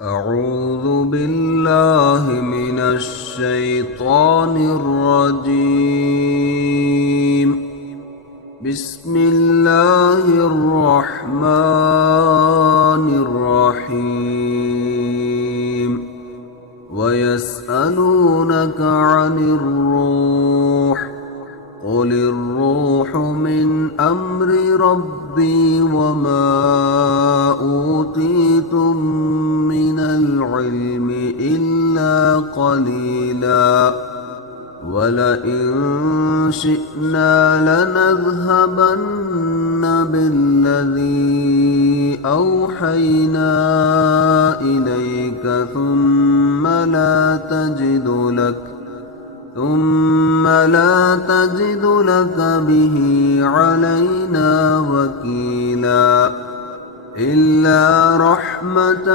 أعوذ بالله من الشيطان الرجيم. بسم الله الرحمن الرحيم. ويسألونك عن الروح، قل الروح من أمر ربي وما أوتيتم من العلم إلا قليلا، ولئن شئنا لنذهبن بالذي أوحينا إليك ثم لا تجد لك به علينا وكيلا، إلا رحمة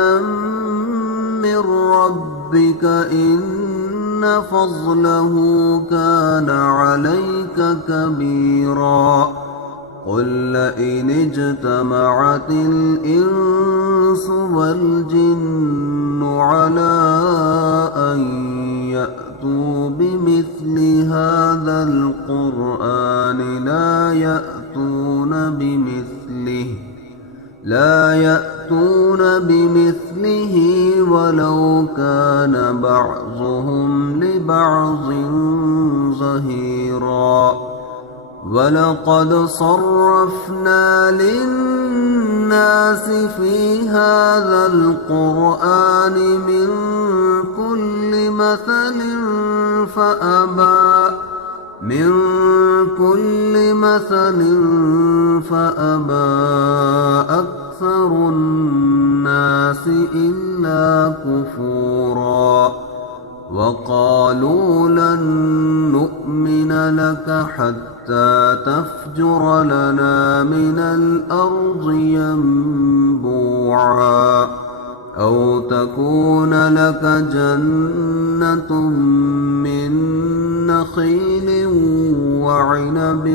من ربك إن فضله كان عليك كبيرا. قل لئن اجتمعت الإنس والجن على أن يأتوا بمثل هذا القرآن لا يأتون بمثله ولو كان بعضهم لبعض ظهيرا. ولقد صرفنا للناس في هذا القرآن من كل مثل فأبى أكثر الناس إلا كفورا. وقالوا لن نؤمن لك حتى تفجر لنا من الأرض ينبوعا، أو تكون لك جنة من نخيل وعنب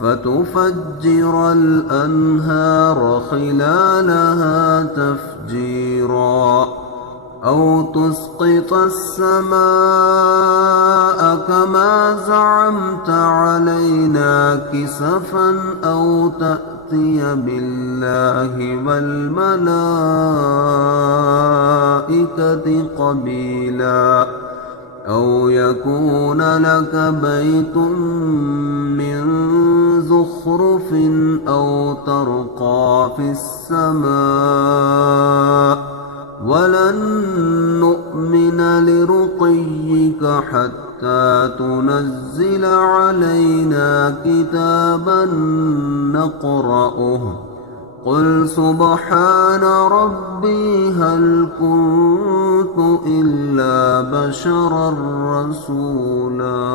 فتفجر الأنهار خلالها تفجيرا، أو تسقط السماء كما زعمت علينا كسفا، أو تأتي بالله والملائكة قبيلا، أو يكون لك بيت من زخرف أو ترقى في السماء، ولن نؤمن لرقيك حتى تنزل علينا كتابا نقرأه. قل سبحان ربي هل كنت إلا بشرا رسولا.